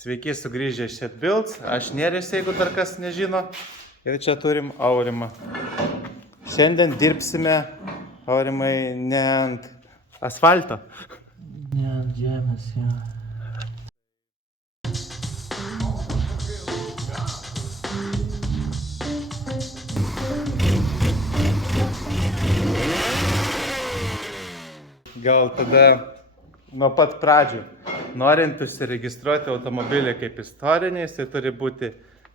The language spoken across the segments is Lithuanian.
Sveiki sugrįžę iš Builds, aš Nerijus, jeigu dar kas nežino. Ir čia turim Aurimą. Šiandien dirbsime, Aurimai, ne ant asfalto. Ne ant žemės, jo. Gal tada nuo pat pradžių. Norint užsiregistruoti automobilį kaip istorinį, jisai turi būti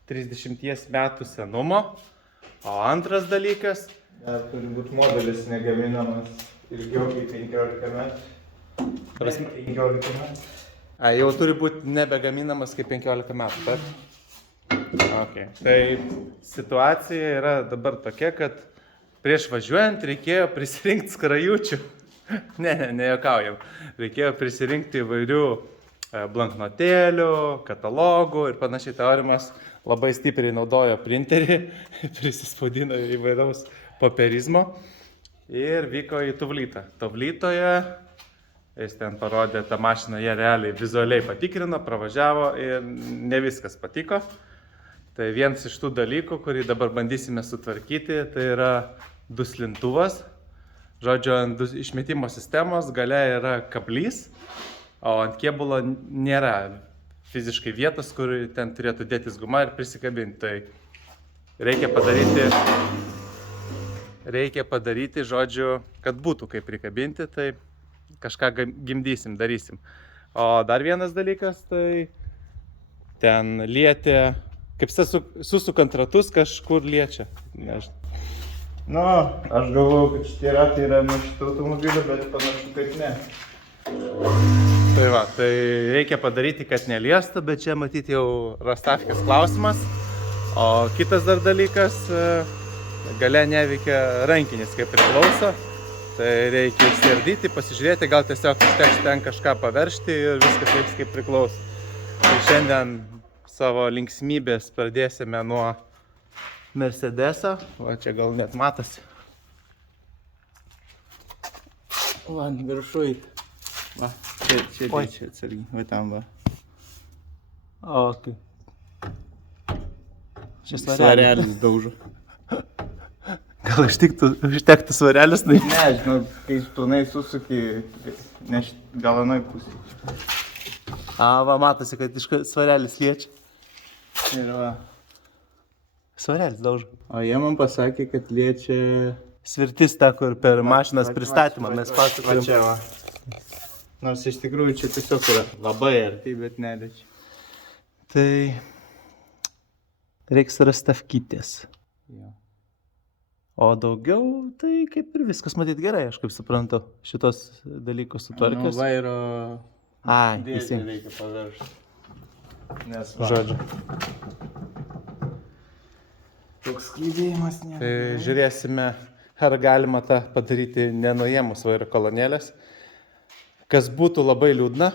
30 metų senumo. O antras dalykas, turi būti modelis negaminamas ilgiau kaip 15 metų. 15 metų. Jau turi būti nebegaminamas kaip 15 metų, taip? Okay. Tai situacija yra dabar tokia, kad prieš važiuojant reikėjo prisirinkti skrajučių. Nejuokaujam. Reikėjo prisirinkti įvairių blanknotėlių, katalogų ir panašiai. Aurimas labai stipriai naudojo printerį, prisispaudino įvairaus popierizmo ir vyko į Tuvlytą. Tuvlytoje jis ten parodė tą mašiną, jie realiai vizualiai patikrino, pravažiavo ir ne viskas patiko. Tai vienas iš tų dalykų, kurį dabar bandysime sutvarkyti, tai yra duslintuvas. Žodžiu, ant išmetimo sistemos gale yra kablys, o ant kėbulo nėra fiziškai vietos, kur ten turėtų dėtis guma ir prisikabinti. Tai reikia padaryti, žodžiu, kad būtų kaip prikabinti, tai kažką gimdysim, darysim. O dar vienas dalykas, tai ten lietė, kaip susukant ratus, kažkur liečia. Nežinau. Nu, aš galvoju, kad šitie ratai yra nuo šito automobilio, bet panašu, kad ne. Tai va, tai reikia padaryti, kad neliestų, bet čia matyti jau rastafkės klausimas. O kitas dar dalykas, gale neveikia rankinis kaip priklauso. Tai reikia išsiardyti, pasižiūrėti, gal tiesiog užteks ten kažką paveržti ir viskas veiks kaip priklauso. Tai šiandien savo linksmybės pradėsime nuo Mercedesą, va čia gal net matosi. Va, viršui. Va, čia atsargiai, va tam va. O, okay. Čia Svarelis daužo. Gal užtektų svarelis? Ne, žinau, kai pilnai susuki, gal anoj pusė. Va, matosi, kad svarelis liečia. Ir va. Svarelis daužo. O jie man pasakė, kad liečia... Svirtis ta, kur per mašinas pristatymą mes pasakojom. Va čia va. Nors iš tikrųjų čia tiesiog yra labai arti, bet neliečia. Tai reiks rastafkytės. Jo. O daugiau, tai kaip ir viskas matyt gerai, aš kaip suprantu, šitos dalykus sutvarkius. Nu, vairo... Dėti reikia paveržti. Nes va. Žodžiu. Toks klydėjimas nėra. Tai žiūrėsime, ar galima tą padaryti nenuėmus vairo kolonėlės. Kas būtų labai liūdna,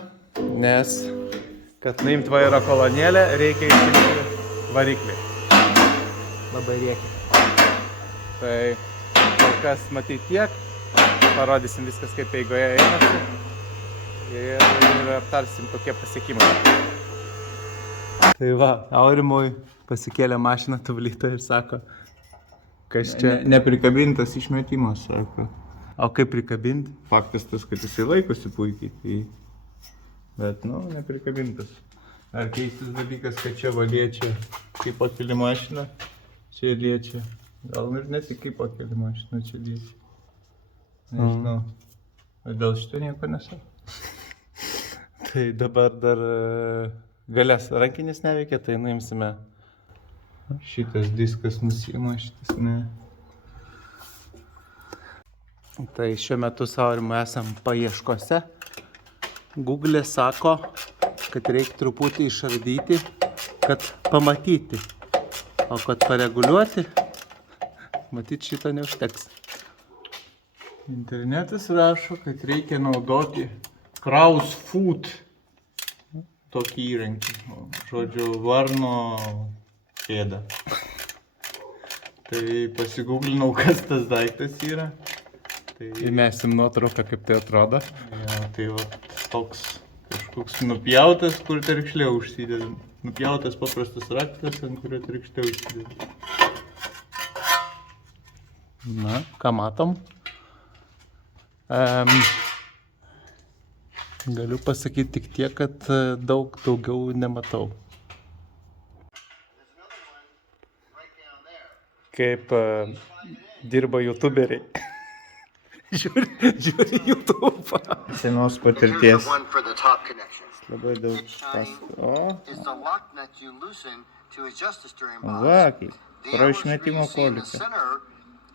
nes kad nuimt vairo kolonėlę, reikia išjungti variklį. Labai reikia. Tai kol kas matyti tiek, parodysim viskas kaip eigoje einasi ir aptarsim kokie pasiekimai. Tai va, Aurimui pasikėlė mašiną Tuvlytą ir sako, kas čia... Neprikabintas išmetimas, sako. O kaip prikabinti? Faktas tas, kad jisai laikosi puikiai, tai... Bet, nu, neprikabintas. Ar keistas dalykas, kad čia va liečia kaip pakeli mašiną, čia liečia. Gal ir ne tik kaip pakeli mašiną, čia liečia. Nežinau. Dėl šito nieko nesako. Tai dabar dar galės rankinis neveikia, tai nuimsime. Šitas diskas nusima, šitas ne. Tai šiuo metu su Aurimu esam paieškose. Google sako, kad reikia truputį išardyti, kad pamatyti. O kad pareguliuoti, matyt šito neužteks. Internetas rašo, kad reikia naudoti Krausfoot tokį įrankį. Žodžiu, varno pėdą. Tai pasigūglinau, kas tas daiktas yra. Tai... Įmesim nuotrauką, kaip tai atrodo. Ja, tai va toks Kažkoks nupjautas, kur terkšlė užsideda. Nupjautas paprastas raktas, ant kurio terkšlė užsideda. Na, ką matom? Galiu pasakyti tik tiek, kad daug daugiau nematau. Kaip dirba youtuberiai. žiūri YouTube. Senos patirties. Here's the one for the top connection. Labai daug It shiny pasakų. is the lock nut you loosen to adjust the steering box. Va, kaip. The Pro arrow screw išmetimo you see in the kolika. center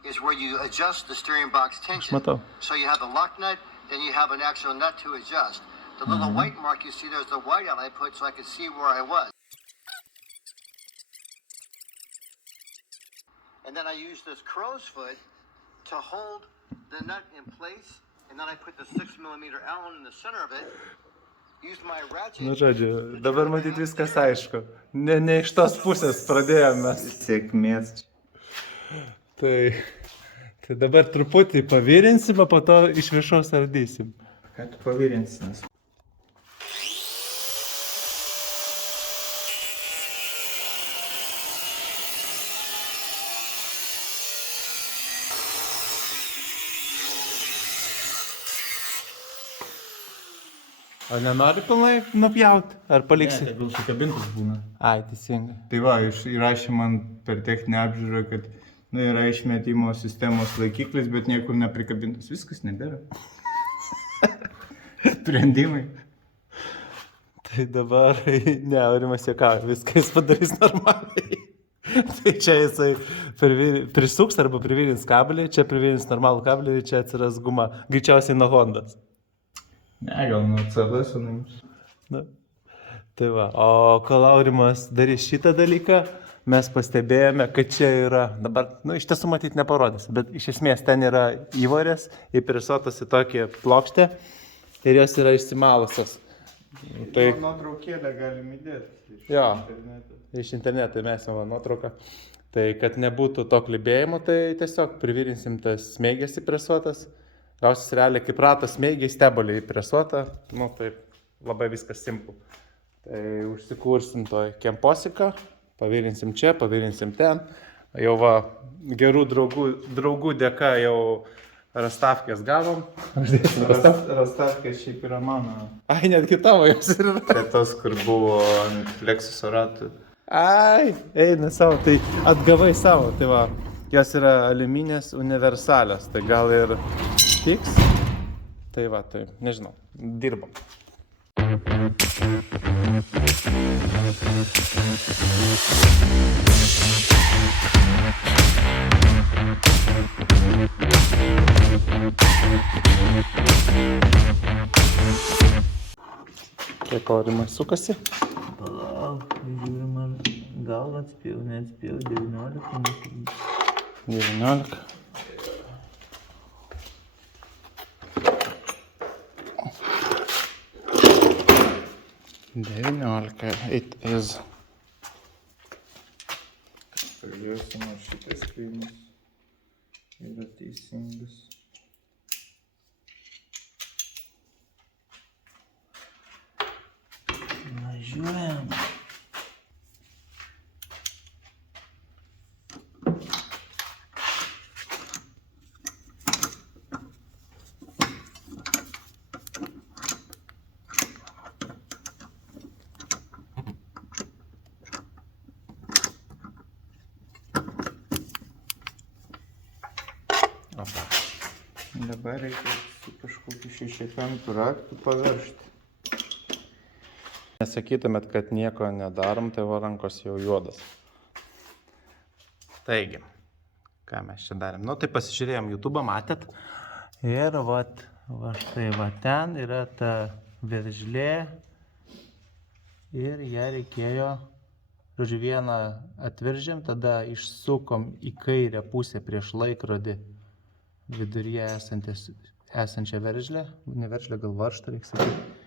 is where you adjust the steering box tension. matau. So you have the lock nut, then you have an actual nut to adjust. The little white mark you see there's the whiteout I put so I could see where I was. And then I use this crow's foot to hold the nut in place, and then I put the 6mm Allen in the center of it. Used my ratchet. Nu, žodžiu, dabar matyti viskas aišku. Ne iš tos pusės pradėjome. Sėkmės. Tai dabar truputį pavirinsim, o po to iš viršaus ardysim. Ką tu pavirinsi, nes O nenori pilnai nupjauti? Ar paliksi? gal sukabintas būna. Ai, teisingai. Tai va, įrašė man per techninę apžiūrą, kad yra išmetimo sistemos laikiklis, bet niekur neprikabintas. Viskas nebėra. Sprendimai. Tai dabar, ne, Aurimas juokauja, viską jis padarys normaliai. Tai čia jisai prisuks arba privirins kabelį, čia privirins normalų kabelį ir čia atsiras guma. Greičiausiai nuo Hondas. Ne, gal nuo CD sunaims. Na. Tai va, o kol Aurimas darys šitą dalyką, mes pastebėjome, kad čia yra, dabar, iš tiesų matyti neparodys, bet iš esmės ten yra įvorės, įpresuotas į tokį plokštę ir jos yra išsimalusios. Tai Nuotraukėlę galim įdėti. Jo. Iš interneto įmesime nuotrauką. Tai kad nebūtų to klibėjimo, tai tiesiog privirinsim tas smėgės įpresuotas. Gausis realiai kaip ratas smėgiai stebolį įpresuota. Nu taip, labai viskas simple. Tai užsikursim toj kemposiką, pavirinsim čia, pavirinsim ten. Jau va, gerų draugų dėka jau rastavkės gavom. Rastavkės šiaip yra mano. Ai, netgi tavo jos yra. Tai tos, kur buvo ant Lexuso ratų. Ai, eina savo, tai atgavai savo, tai va, jos yra aliuminės universalios, tai gal ir tiks, tai va, tai nežinau, dirbam. Kiek Aurimas sukasi? Palauk, žiūrim, ar gal atspėjau, neatspėjau, 19. 19. It is. Pažiūrėsim, ar šitas kaimas yra teisingas. Važiuojam. Dabar reikia su kažkokiu šešiakampį raktų paveržti. Nesakytumėt, kad nieko nedarom, tai va rankos jau juodas. Taigi, ką mes čia darėm? Nu, tai pasižiūrėjom YouTube, matėt. Ir va štai, va ten yra ta veržlė. Ir ją reikėjo, žodžiu, vieną atveržėm, tada išsukom į kairę pusę prieš laikrodį viduryje esančią veržlę. Ne veržlę, gal varžtą, reikia sakyti.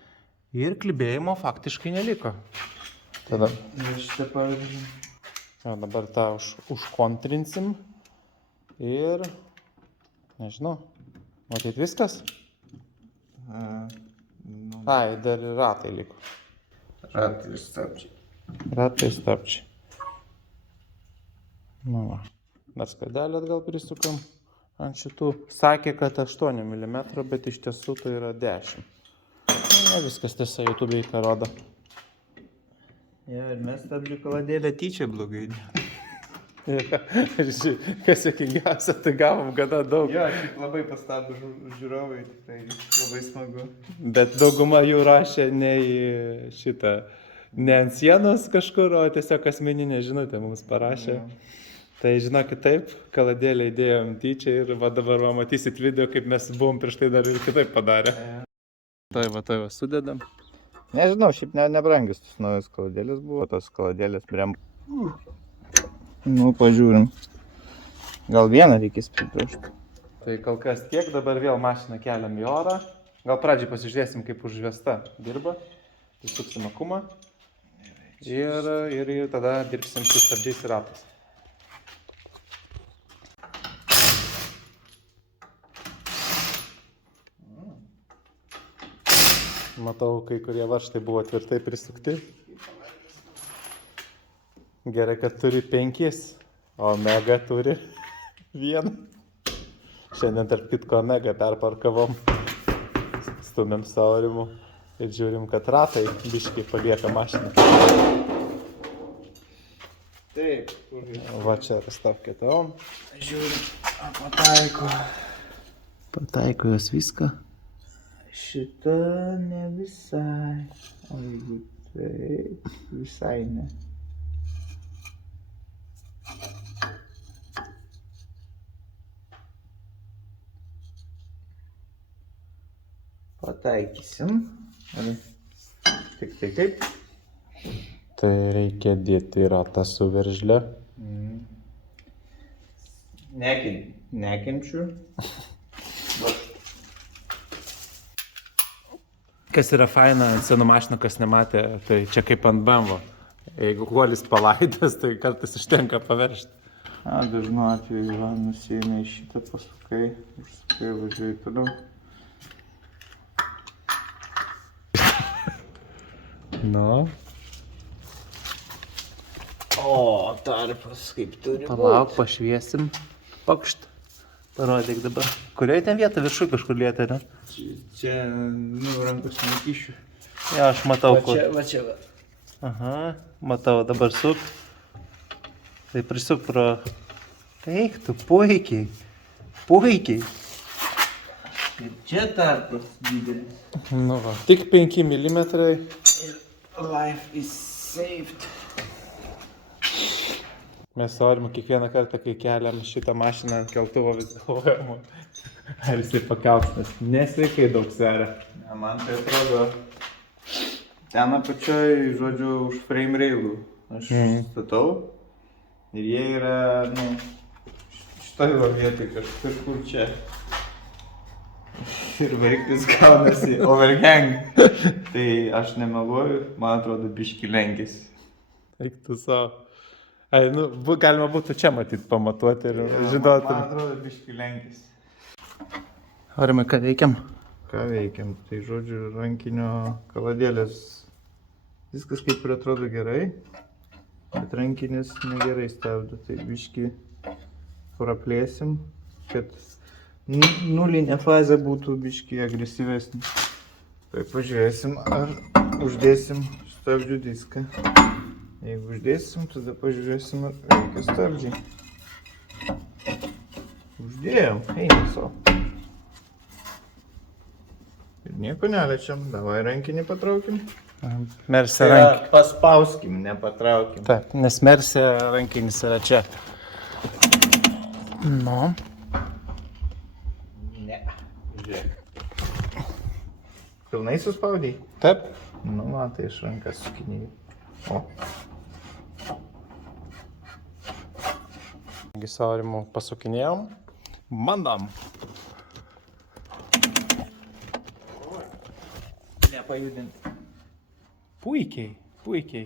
Ir klibėjimo faktiškai neliko. Tada Šitą pavyzdžiui. dabar tą užkontrinsim ir, nežinau, matyt viskas? Ai, dar ir ratai liko. Ratai ir stabdžiai. Ratai stabčiai. Nu va. Dar skadelę atgal prisukam ant šitų. Sakė, kad 8 mm, bet iš tiesų tai yra 10. Nu, ne viskas tiesa, YouTube'ai ką rodo. Jo, ir mes stabdžių kaladėlę tyčia blogai. Kas sėkingiausia, tai gavom gana daug. Jo, šiaip labai pastabų žiūrovai, tikrai labai smagu. Bet dauguma jų rašė ne į šitą, ne ant sienos kažkur, o tiesiog asmeninė žinutė mums parašė. Tai žinokit taip, kaladėlę įdėjom tyčia ir va dabar va, matysit video, kaip mes buvom prieš tai dar ir kitaip padarę. Tai va, sudedam. Nežinau, šiaip nebrangius tas naujas kaladėlis buvo, tos kaladėlės brem. Nu, pažiūrim. Gal vieną reikės pribrėžti. Tai kol kas tiek, dabar vėl mašiną keliam į orą. Gal pradžiai pasižiūrėsim, kaip užvesta dirba. Įsuksim akumą. Ir tada dirbsim su stabdžiais ir ratais. Matau, kai kurie varžtai buvo tvirtai prisukti. Gerai, kad turi 5, o Omega turi 1. Šiandien tarp kitko Omega perparkavom. Stumėm su Aurimu ir žiūrim, kad ratai biškiai palieka mašiną. Taip, Va čia rastav kietom. žiūrim, pataiko. Pataiko jos viską. Šita ne visai. O jeigu taip, visai ne. Pataikysim. Ar tik tai kaip? Tai reikia dėti ratą su veržle. Nekenčiu. Kas yra faina ant senų mašinų, kas nematė, tai čia kaip ant BMW. Jeigu guolis palaidas, tai kartais užtenka paveržti. Dažnu atveju va, nusiėmė šitą pasukai, užsukai, važiuoji toliau. Nu. O, tarpas kaip turi Palauk, pašviesim. Pakšt. Parodyk dabar. Kurioje ten vieta viršui kažkur lietė, ne? Čia, rankos nekišiu. Ja, aš matau, kur. Va čia. Aha, matau, dabar suk. Tai prisuk pro... Eik tu, puikiai. Puikiai. Ir čia tarpas didelis. Nu va, tik 5 mm. Life is saved. Mes su Aurimu kiekvieną kartą, kai keliam šitą mašiną ant keltuvo, vis galvojam, ar jisai pakels, nes nesveikai daug sveria. Ja, man tai atrodo, ten apačioj, žodžiu, už frame railų aš statau ir jie yra, šitoj va vietoj kažkur kur čia. Ir variklis gaunasi overhang. Tai aš nemeluoju, man atrodo, biški lenkėsi. Eik tu savo. Ai, galima būtų čia matyti, pamatuoti ir žinotum. Man atrodo, biški lenkėsi. Aurimai, ką veikiam? Ką veikiam? Tai žodžiu, rankinio kaladėlės viskas kaip ir atrodo gerai, bet rankinis negerai stabdo. Tai biški praplėsim, kad nulinė fazė būtų biški agresyvesnė. Tai pažiūrėsim, ar uždėsim stabdžių diską. Jeigu uždėsim, tada pažiūrėsim, ar reikia stabdžiai. Uždėjom, eina savo. Ir nieko neliečiam, davai rankinį patraukim. Mersė rankinį. Paspauskim, nepatraukim. Taip, nes mersė rankinis yra čia. Nu. Ne, žiūrėk. Pilnai suspaudai? Taip. Nu, man tai iš rankas sukinėjai. O. Su Aurimu pasukinėjom. Bandom. Nepajudinti. Puikiai, puikiai.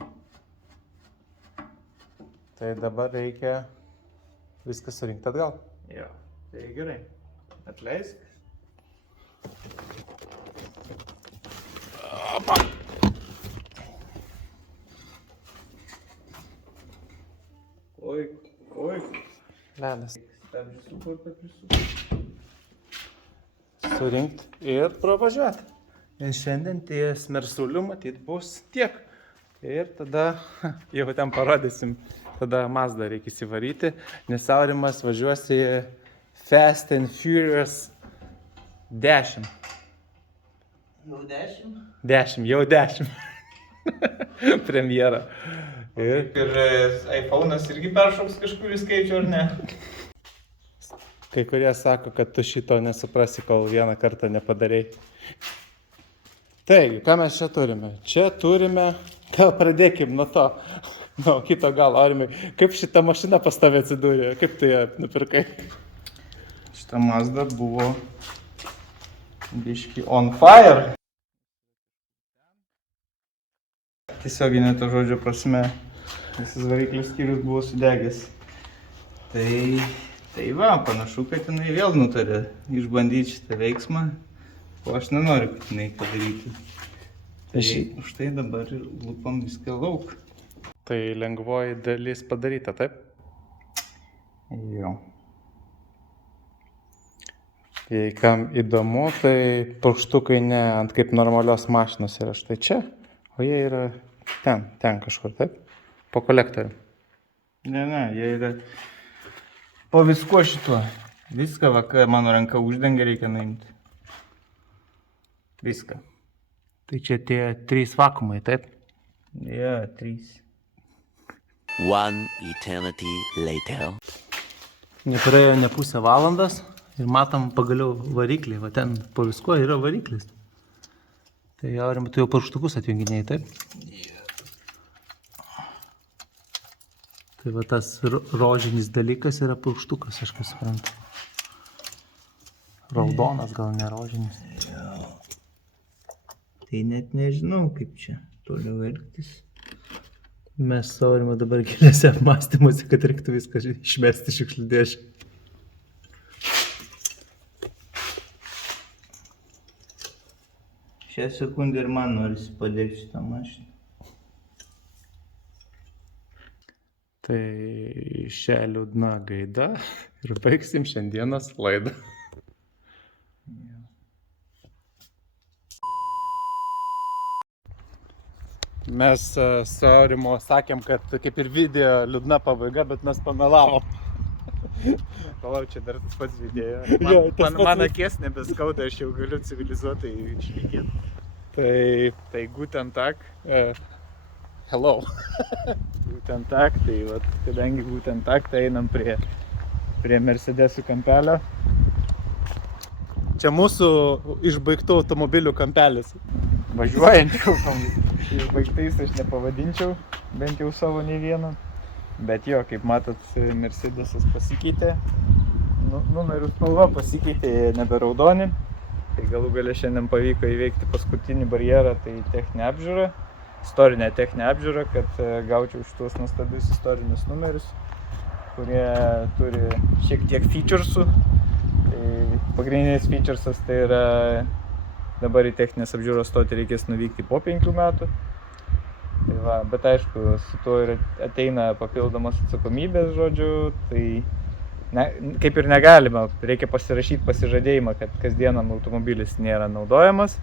Tai dabar reikia viską surinkti atgal. Jo, tai gerai. Atleisk. Opa. Oi, oi. Ledas. Stabdžius sukurta prisukti. Surinkti ir pravažiuoti. Ir šiandien ties Mersuliu matyt bus tiek. Ir tada, jau ten parodysim, tada Mazda reikia įsivaryti, nes Aurimas važiuos į Fast and Furious 10. Jau 10? 10, jau 10. Premjera. Ir Ir iPhone'as irgi peršoks kažkurį skaičių, ar ne? kai kurie sako, kad tu šito nesuprasi, kol vieną kartą nepadarei. Taigi, ką mes čia turime? Čia turime, gal pradėkim nuo to, nuo kito galo, Aurimai. Kaip šita mašina pas tave atsidūrė? Kaip tu ją nupirkai? Šita Mazda buvo biški on fire. Tiesioginė to žodžio prasme. Visas variklių skyrius buvo sudegęs. Tai va, panašu, kad jinai vėl nutarė išbandyti šitą veiksmą, o aš nenoriu, kad jinai padarytų. Tai štai dabar ir lupam viską lauk. Tai lengvoji dalis padaryta, taip? Jo. Jei kam įdomu, tai purkštukai ne ant kaip normalios mašinos yra štai čia, o jie yra ten kažkur, taip? Po kolektoriu. Ne, jie yra po visko šituo. Viską, va, ką mano ranka uždengia, reikia nuimti. Viską. Tai čia tie 3 vakumai, taip? Ja, 3. One eternity later. Nepraėjo ne pusę valandas ir matom pagaliau variklį, va ten po visko yra variklis. Tai Aurimai, tu jau purkštukus atjunginėjai, taip? Tai va tas rožinis dalykas yra purkštukas, aš kaip suprantu. Raudonas, gal ne rožinis. Tai net nežinau, kaip čia toliau elgtis. Mes su Aurimu dabar keliose apmąstymuose, kad reiktų viską išmesti šiukšlių dėžę. Šią sekundę ir man norisi padėti šitą mašiną. Tai šią liūdną gaidą ir baigsim šiandienos laidą. Mes su Aurimu sakėm, kad kaip ir video liūdna pabaiga, bet mes pamelavom. Palau, čia dar tas pats video. Jo, tas pats Man vis- akies nebeskauda, aš jau galiu civilizuotai išvykėti. Tai guten tag. Hello. Būtent tak, tai vat, kadangi būtent tak, tai einam prie Mercedesų kampelio. Čia mūsų išbaigtų automobilių kampelis. Važiuojant jau išbaigtais aš nepavadinčiau, bent jau savo nei vieno. Bet jo, kaip matot, Mercedesas pasikeitė, numerių spalva pasikeitė, nebe raudoni. Tai galų gale šiandien pavyko įveikti paskutinį barjerą, tai techninę apžiūrą. Istorinę techninę apžiūrą, kad gaučiau šitos nuostabius istorinius numerius, kurie turi šiek tiek featuresų. Tai pagrindinis featuresas tai yra dabar į techninės apžiūros stotį reikės nuvykti po 5 metų. Tai va, bet aišku, su tuo ir ateina papildomos atsakomybės, žodžiu, tai kaip ir negalima, reikia pasirašyti pasižadėjimą, kad kasdienam automobilis nėra naudojamas.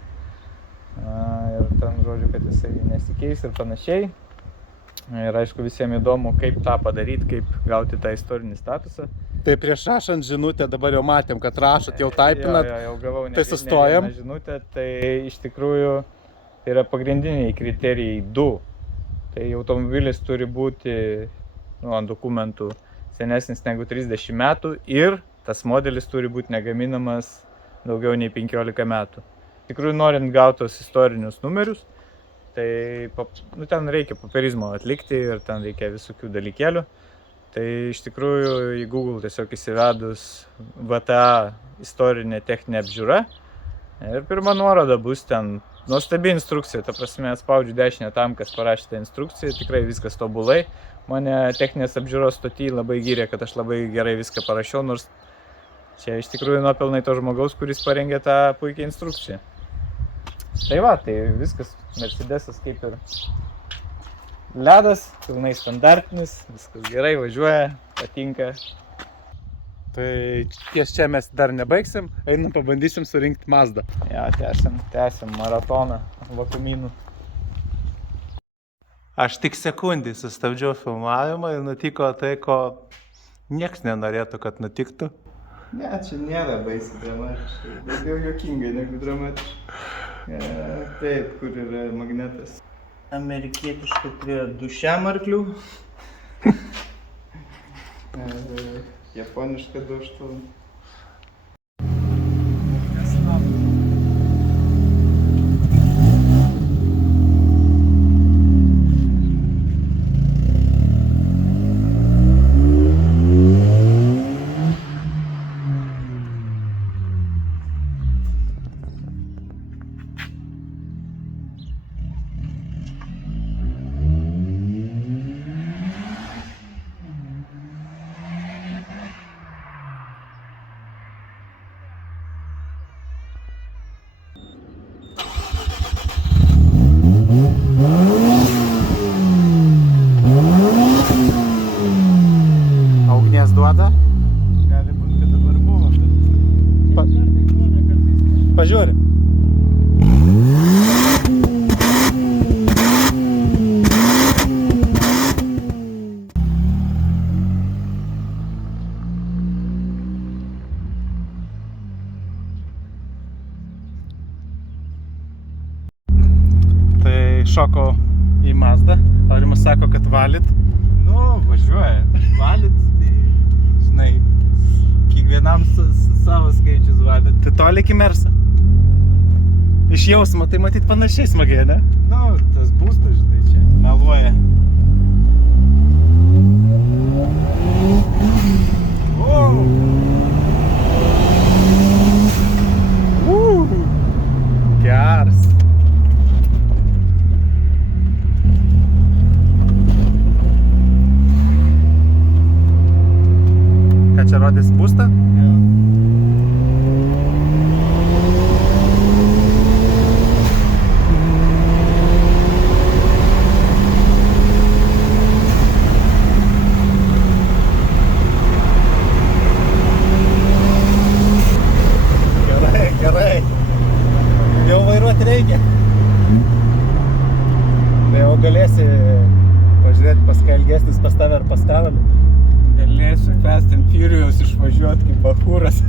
Ir ten, žodžiu, kad jisai nesikeis ir panašiai. Ir aišku, visiems įdomu, kaip tą padaryti, kaip gauti tą istorinį statusą. Tai prieš rašant žinutę dabar jau matėm, kad rašot, jau taipinat. Jau gavau Tai sustojam. ne vieną žinutę, tai iš tikrųjų tai yra pagrindiniai kriterijai 2. Tai automobilis turi būti ant dokumentų senesnis negu 30 metų ir tas modelis turi būti negaminamas daugiau nei 15 metų. Tikrųjų, norint gautos istorinius numerius, tai ten reikia popierizmo atlikti ir ten reikia visokių dalykėlių. Tai iš tikrųjų į Google tiesiog įsivedus VTA istorinė techninė apžiūra ir pirma nuoroda bus ten nuostabi instrukcija, ta prasme spaudžiu dešinę tam, kas parašė tą instrukciją, tikrai viskas tobulai. Mane techninės apžiūros stoty labai gyrė, kad aš labai gerai viską parašiau, nors čia iš tikrųjų nuopelnai to žmogaus, kuris parengė tą puikią instrukciją. Tai va, tai viskas, Mercedesas kaip ir ledas, pilnai standartinis, viskas gerai, važiuoja, patinka. Tai ties čia mes dar nebaigsim, einam pabandysim surinkti Mazdą. Ja, tęsim maratoną vakumynų. Aš tik sekundį sustabdžiau filmavimą ir nutiko tai, ko nieks nenorėtų, kad nutiktų. Ne, čia nėra baisiai dramatiškai, daugiau juokingai negu dramatiškai. Taip, kur yra magnetas. Amerikietiškai prie dušiamarklių. Japoniška duštų. Ugnies duoda? Gali būt, kad dabar buvo. Pažiūrė. Tai šokau į Mazdą. Aurimas sako, kad valyt. Nu, važiuoja. Valyt, tai, žinai, kiekvienam savo skaičius valyt. Tai toli iki Mersa. Iš jausmo, tai matyt panašiai smagiai, ne? Nu, tas būstas, žinai, čia meluoja. Geras. Ką čia rodys būstą? Gerai. Jau vairuoti reikia. Tai jau galėsi pažiūrėti pas ką ilgesnis pas tave ar pas Karolį. Galėsiu Fast and Furious išvažiuoti kaip bachūras.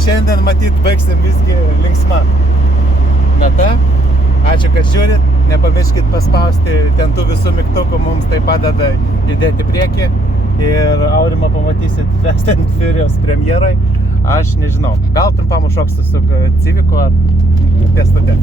Šiandien matyt baigsim visgi linksma nata. Ačiū, kad žiūrit. Nepamirškit paspausti ten tų visų mygtukų, mums tai padeda judėti priekį. Ir Aurimą pamatysit Fast and Furious premjerai. Aš nežinau, gal trumpam užšoksiu su Civiku ar pėstute.